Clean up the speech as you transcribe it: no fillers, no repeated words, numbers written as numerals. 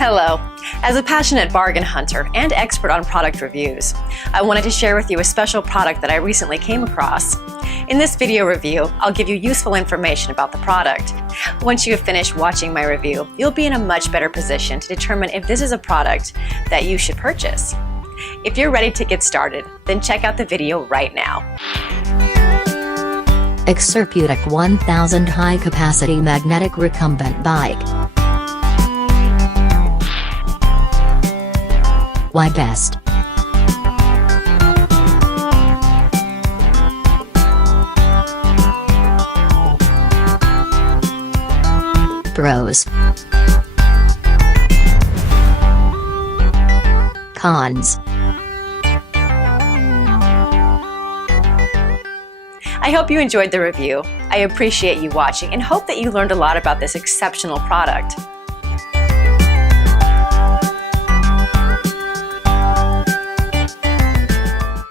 Hello. As a passionate bargain hunter and expert on product reviews, I wanted to share with you a special product that I recently came across. In this video review, I'll give you useful information about the product. Once you have finished watching my review, you'll be in a much better position to determine if this is a product that you should purchase. If you're ready to get started, then check out the video right now. Exerpeutic 1000 high-capacity magnetic recumbent bike. Why best? Pros. Cons. I hope you enjoyed the review. I appreciate you watching and hope that you learned a lot about this exceptional product.